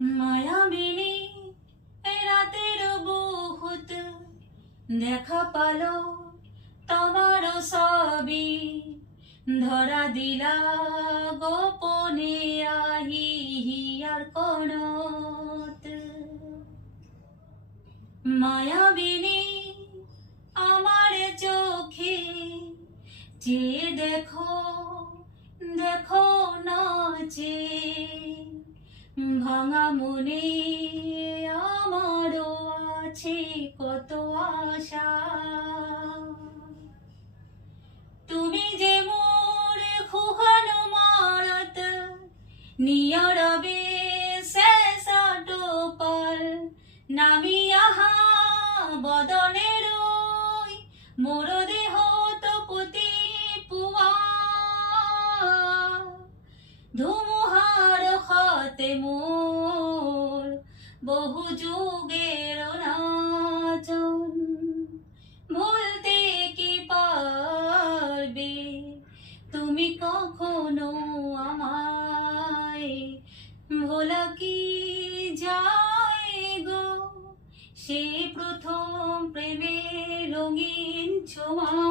মায়াবিনী এই রাতের বহুত দেখা পালো তোমার সবই ধরা দিলা গোপনে আহি হিয়ার কোনত মায়াবিনী আমার চোখে যে দেখো দেখো নাচে ভাঙা মনে আমারও আছে কত আশা তুমি যে মোর খুহানো মারত নিয়রবে শেষা টোপাল নামি আহা বদনের মোর দেহ তপতি পুয়া ধুমুহার হাতে মোর বহু যুগের নাচন ভুলতে কি পারবে তুমি কখনো আমায় ভোলা কি যায় গো সে প্রথম প্রেমের রঙিন ছোঁয়া